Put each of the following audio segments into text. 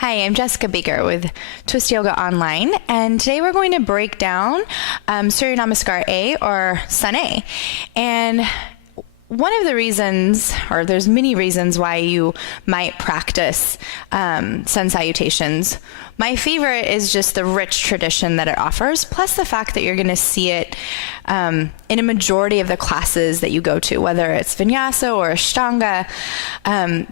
Hi, I'm Jessica Baker with Twist Yoga Online, and today we're going to break down Surya Namaskar A, or Sun A. And one of the reasons, or there's many reasons why you might practice Sun Salutations. My favorite is just the rich tradition that it offers, plus the fact that you're going to see it in a majority of the classes that you go to, whether it's Vinyasa or Ashtanga.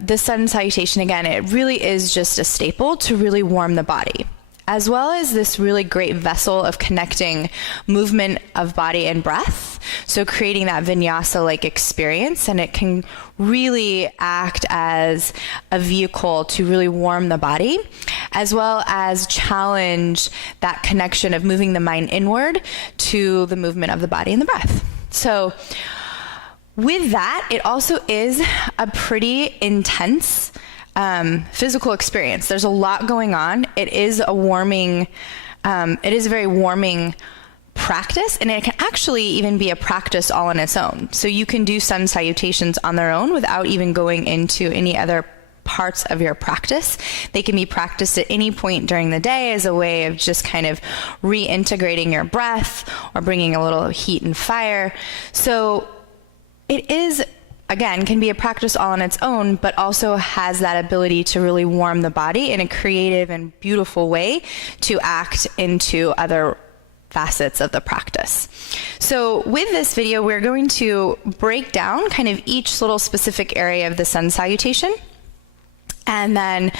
The Sun Salutation, again, it really is just a staple to really warm the body, as well as this really great vessel of connecting movement of body and breath. So creating that vinyasa-like experience, and it can really act as a vehicle to really warm the body, as well as challenge that connection of moving the mind inward to the movement of the body and the breath. So with that, it also is a pretty intense physical experience. There's a lot going on. It is a warming, it is a very warming practice, and it can actually even be a practice all on its own. So you can do Sun Salutations on their own without even going into any other parts of your practice. They can be practiced at any point during the day as a way of just kind of reintegrating your breath or bringing a little heat and fire. So it is, again, can be a practice all on its own, but also has that ability to really warm the body in a creative and beautiful way to act into other facets of the practice. So with this video, we're going to break down kind of each little specific area of the Sun Salutation, and then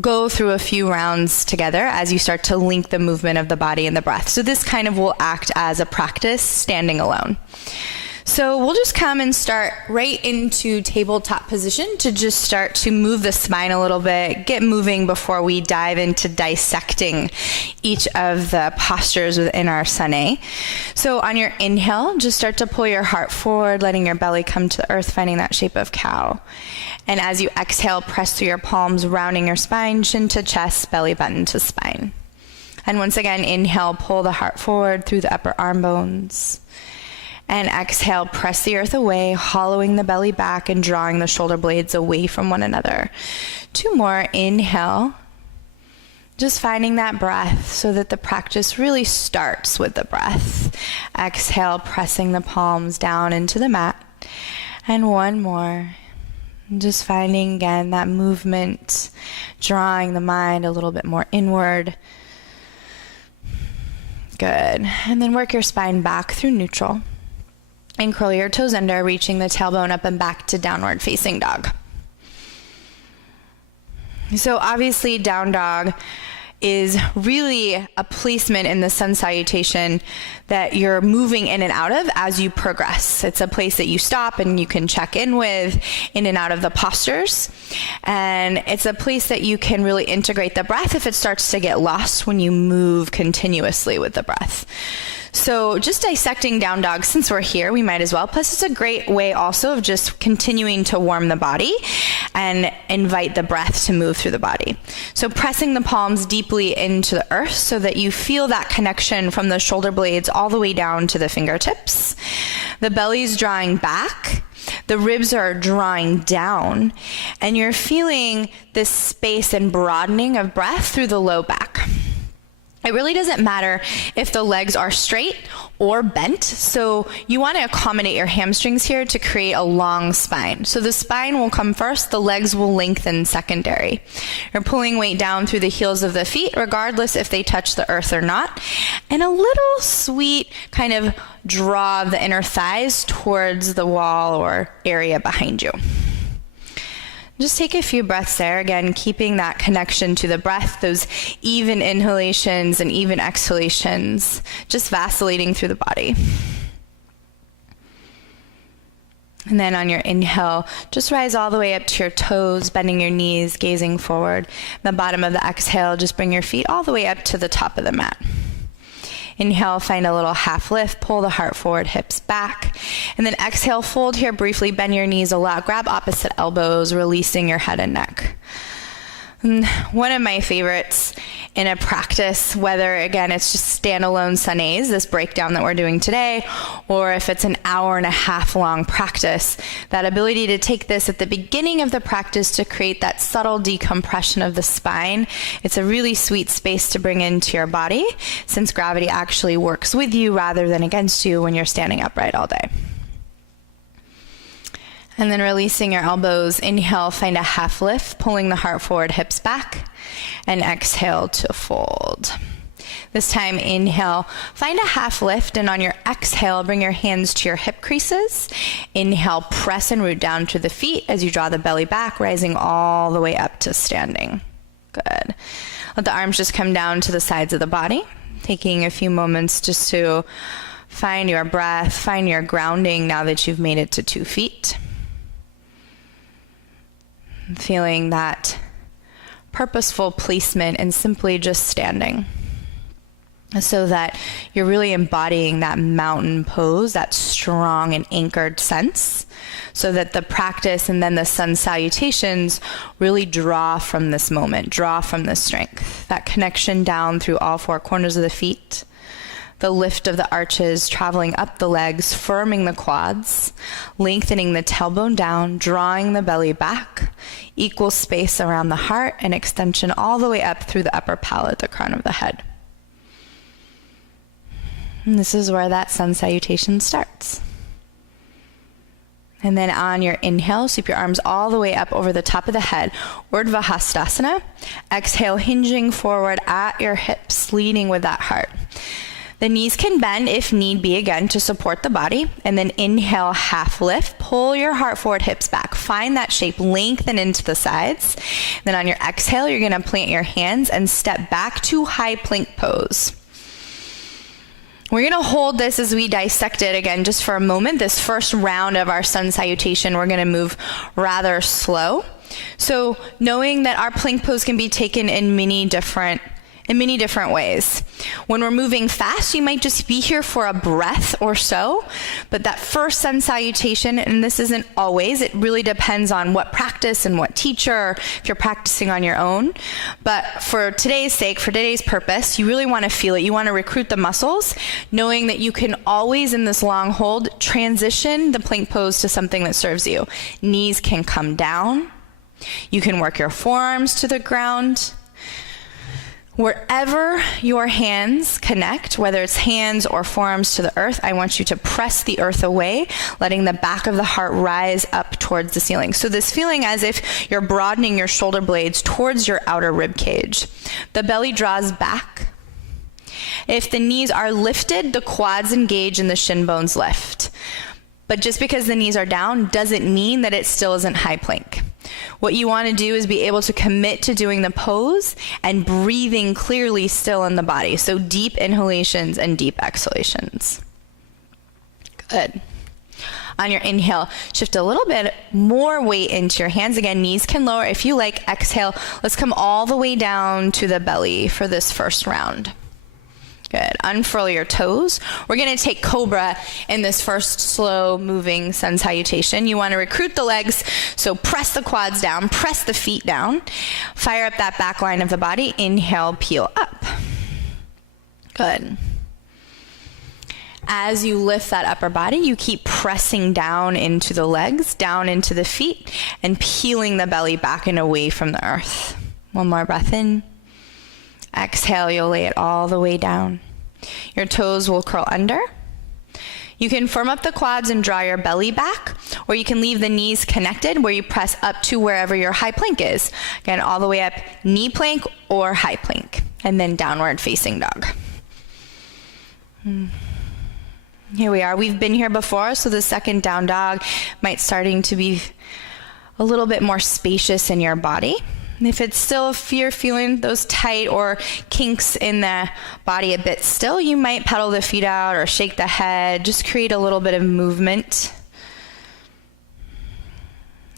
go through a few rounds together as you start to link the movement of the body and the breath. So this kind of will act as a practice standing alone. So we'll just come and start right into tabletop position to just start to move the spine a little bit, get moving before we dive into dissecting each of the postures within our Sun A. So on your inhale, just start to pull your heart forward, letting your belly come to the earth, finding that shape of cow. And as you exhale, press through your palms, rounding your spine, chin to chest, belly button to spine. And once again, inhale, pull the heart forward through the upper arm bones. And exhale, press the earth away, hollowing the belly back and drawing the shoulder blades away from one another. Two more. Inhale, just finding that breath so that the practice really starts with the breath. Exhale, pressing the palms down into the mat. And one more. Just finding, again, that movement, drawing the mind a little bit more inward. Good. And then work your spine back through neutral. And curl your toes under, reaching the tailbone up and back to downward facing dog. So obviously down dog is really a placement in the Sun Salutation that you're moving in and out of as you progress. It's a place that you stop and you can check in with, in and out of the postures. And it's a place that you can really integrate the breath if it starts to get lost when you move continuously with the breath. So just dissecting down dog, since we're here, we might as well. Plus it's a great way also of just continuing to warm the body and invite the breath to move through the body. So pressing the palms deeply into the earth so that you feel that connection from the shoulder blades all the way down to the fingertips. The belly's drawing back. The ribs are drawing down, and you're feeling this space and broadening of breath through the low back. It really doesn't matter if the legs are straight or bent, so you want to accommodate your hamstrings here to create a long spine. So the spine will come first, the legs will lengthen secondary. You're pulling weight down through the heels of the feet, regardless if they touch the earth or not, and a little sweet kind of draw of the inner thighs towards the wall or area behind you. Just take a few breaths there, again, keeping that connection to the breath, those even inhalations and even exhalations, just vacillating through the body. And then on your inhale, just rise all the way up to your toes, bending your knees, gazing forward. The bottom of the exhale, just bring your feet all the way up to the top of the mat. Inhale, find a little half lift, pull the heart forward, hips back. And then exhale, fold here briefly, bend your knees a lot, grab opposite elbows, releasing your head and neck. One of my favorites in a practice, whether again it's just standalone Sun A's, this breakdown that we're doing today, or if it's an hour and a half long practice, that ability to take this at the beginning of the practice to create that subtle decompression of the spine. It's a really sweet space to bring into your body, since gravity actually works with you rather than against you when you're standing upright all day. And then releasing your elbows. Inhale, find a half lift, pulling the heart forward, hips back, and exhale to fold. This time, inhale, find a half lift, and on your exhale, bring your hands to your hip creases. Inhale, press and root down to the feet as you draw the belly back, rising all the way up to standing. Good. Let the arms just come down to the sides of the body, taking a few moments just to find your breath, find your grounding now that you've made it to 2 feet. Feeling that purposeful placement and simply just standing, so that you're really embodying that mountain pose, that strong and anchored sense, so that the practice and then the Sun Salutations really draw from this moment, draw from this strength, that connection down through all 4 corners of the feet, the lift of the arches, traveling up the legs, firming the quads, lengthening the tailbone down, drawing the belly back, equal space around the heart, and extension all the way up through the upper palate, the crown of the head. And this is where that Sun Salutation starts. And then on your inhale, sweep your arms all the way up over the top of the head, Urdhva Hastasana. Exhale, hinging forward at your hips, leading with that heart. The knees can bend if need be, again, to support the body. And then inhale, half lift. Pull your heart forward, hips back. Find that shape, lengthen into the sides. Then on your exhale, you're going to plant your hands and step back to high plank pose. We're going to hold this as we dissect it again just for a moment. This first round of our Sun Salutation, we're going to move rather slow. So knowing that our plank pose can be taken in many different ways. When we're moving fast, you might just be here for a breath or so, but that first Sun Salutation, and this isn't always, it really depends on what practice and what teacher, if you're practicing on your own. But for today's sake, for today's purpose, you really want to feel it. You want to recruit the muscles, knowing that you can always, in this long hold, transition the plank pose to something that serves you. Knees can come down. You can work your forearms to the ground. Wherever your hands connect, whether it's hands or forearms to the earth, I want you to press the earth away, letting the back of the heart rise up towards the ceiling. So this feeling as if you're broadening your shoulder blades towards your outer rib cage. The belly draws back. If the knees are lifted, the quads engage and the shin bones lift. But just because the knees are down doesn't mean that it still isn't high plank. What you want to do is be able to commit to doing the pose and breathing clearly still in the body. So deep inhalations and deep exhalations. Good. On your inhale, shift a little bit more weight into your hands. Again, knees can lower. If you like, exhale. Let's come all the way down to the belly for this first round. Good. Unfurl your toes. We're going to take Cobra in this first slow moving Sun Salutation. You want to recruit the legs, so press the quads down, press the feet down, fire up that back line of the body. Inhale, peel up. Good. As you lift that upper body, you keep pressing down into the legs, down into the feet, and peeling the belly back and away from the earth. One more breath in. Exhale, you'll lay it all the way down. Your toes will curl under. You can firm up the quads and draw your belly back, or you can leave the knees connected where you press up to wherever your high plank is. Again, all the way up, knee plank or high plank, and then downward facing dog. Here we are. We've been here before, so the second down dog might starting to be a little bit more spacious in your body. And if it's still, if you're feeling those tight or kinks in the body a bit still, you might pedal the feet out or shake the head, just create a little bit of movement.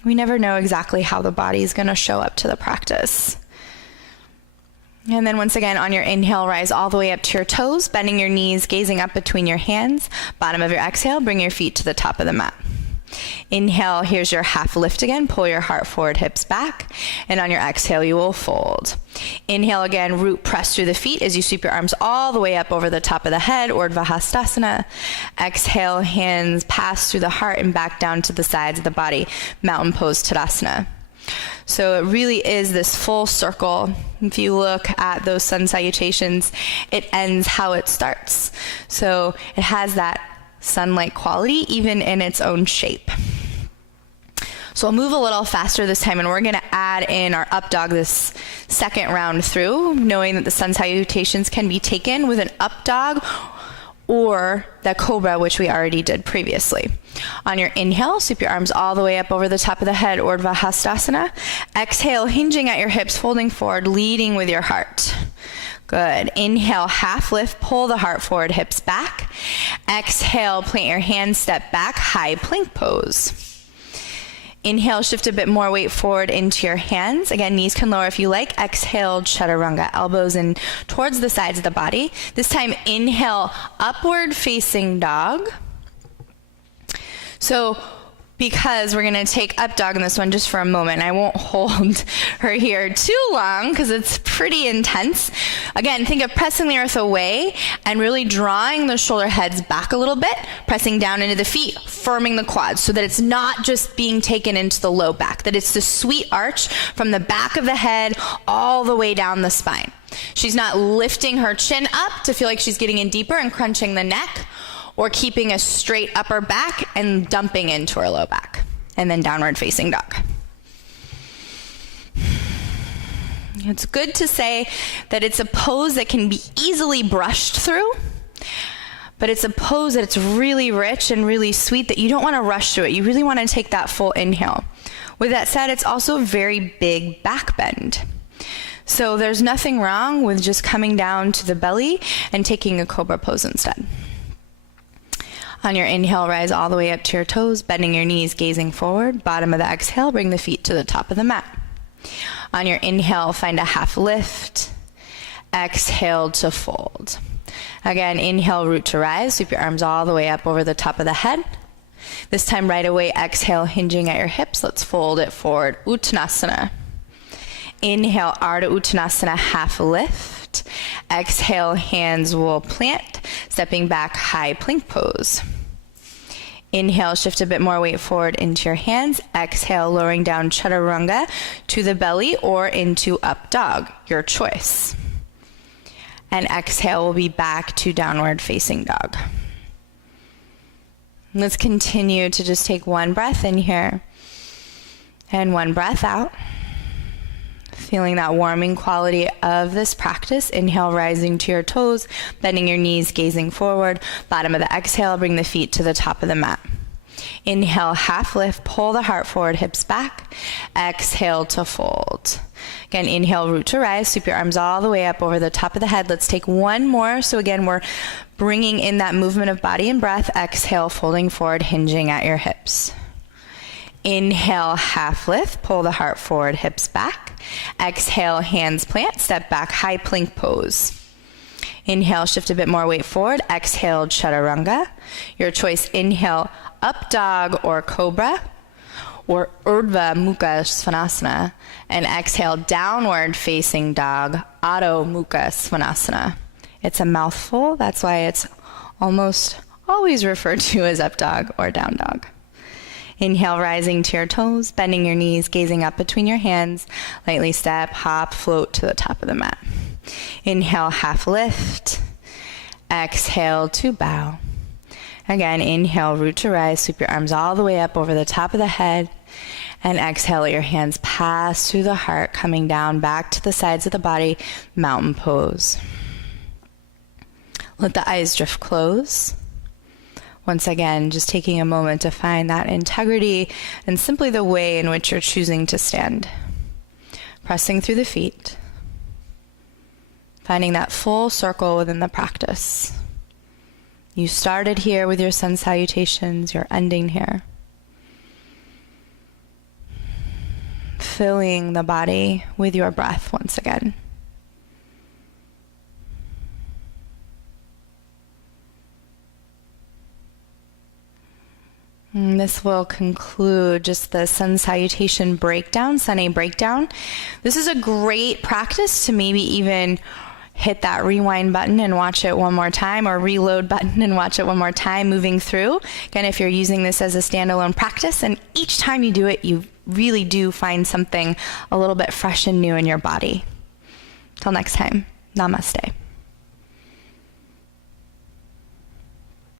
We never know exactly how the body is going to show up to the practice. And then once again, on your inhale, rise all the way up to your toes, bending your knees, gazing up between your hands. Bottom of your exhale, bring your feet to the top of the mat. Inhale, here's your half lift again. Pull your heart forward, hips back. And on your exhale, you will fold. Inhale again, root press through the feet as you sweep your arms all the way up over the top of the head, Urdhva Hastasana. Exhale, hands pass through the heart and back down to the sides of the body, mountain pose Tadasana. So it really is this full circle. If you look at those Sun Salutations, it ends how it starts. So it has that sun-like quality even in its own shape. So I'll move a little faster this time, and we're going to add in our up dog this second round through, knowing that the Sun Salutations can be taken with an up dog or the Cobra, which we already did previously. On your inhale, sweep your arms all the way up over the top of the head, Urdhva Hastasana. Exhale, hinging at your hips, folding forward, leading with your heart. Good. Inhale, half lift, pull the heart forward, hips back. Exhale, plant your hands, step back, high plank pose. Inhale, shift a bit more weight forward into your hands. Again, knees can lower if you like. Exhale, chaturanga, elbows in towards the sides of the body. This time, inhale, upward facing dog. So, because we're going to take up dog in this one just for a moment. I won't hold her here too long because it's pretty intense. Again, think of pressing the earth away and really drawing the shoulder heads back a little bit, pressing down into the feet, firming the quads so that it's not just being taken into the low back, that it's the sweet arch from the back of the head all the way down the spine. She's not lifting her chin up to feel like she's getting in deeper and crunching the neck, or keeping a straight upper back and dumping into her low back. And then downward facing dog. It's good to say that it's a pose that can be easily brushed through, but it's a pose that it's really rich and really sweet that you don't want to rush through it. You really want to take that full inhale. With that said, it's also a very big back bend. So there's nothing wrong with just coming down to the belly and taking a Cobra pose instead. On your inhale, rise all the way up to your toes, bending your knees, gazing forward. Bottom of the exhale, bring the feet to the top of the mat. On your inhale, find a half lift. Exhale to fold. Again, inhale, root to rise. Sweep your arms all the way up over the top of the head. This time, right away, exhale, hinging at your hips. Let's fold it forward, Uttanasana. Inhale, Ardha Uttanasana, half lift. Exhale, hands will plant, stepping back, high plank pose. Inhale, shift a bit more weight forward into your hands. Exhale, lowering down chaturanga to the belly or into up dog, your choice. And exhale, we'll be back to downward facing dog. Let's continue to just take one breath in here and one breath out. Feeling that warming quality of this practice. Inhale, rising to your toes, bending your knees, gazing forward. Bottom of the exhale, bring the feet to the top of the mat. Inhale, half lift, pull the heart forward, hips back. Exhale to fold. Again, inhale, root to rise. Sweep your arms all the way up over the top of the head. Let's take one more. So again, we're bringing in that movement of body and breath. Exhale, folding forward, hinging at your hips. Inhale, half lift, pull the heart forward, hips back. Exhale, hands plant, step back, high plank pose. Inhale, shift a bit more weight forward. Exhale, chaturanga. Your choice, inhale, up dog or Cobra, or Urdhva Mukha Svanasana. And exhale, downward facing dog, Adho Mukha Svanasana. It's a mouthful, that's why it's almost always referred to as up dog or down dog. Inhale, rising to your toes, bending your knees, gazing up between your hands. Lightly step, hop, float to the top of the mat. Inhale, half lift. Exhale to bow. Again, inhale, root to rise. Sweep your arms all the way up over the top of the head. And exhale, let your hands pass through the heart, coming down back to the sides of the body, mountain pose. Let the eyes drift close. Once again, just taking a moment to find that integrity and simply the way in which you're choosing to stand. Pressing through the feet. Finding that full circle within the practice. You started here with your Sun Salutations, you're ending here. Filling the body with your breath once again. And this will conclude just the Sun Salutation breakdown, Sun A breakdown. This is a great practice to maybe even hit that rewind button and watch it one more time, or reload button and watch it one more time moving through. Again, if you're using this as a standalone practice, and each time you do it, you really do find something a little bit fresh and new in your body. Till next time, namaste.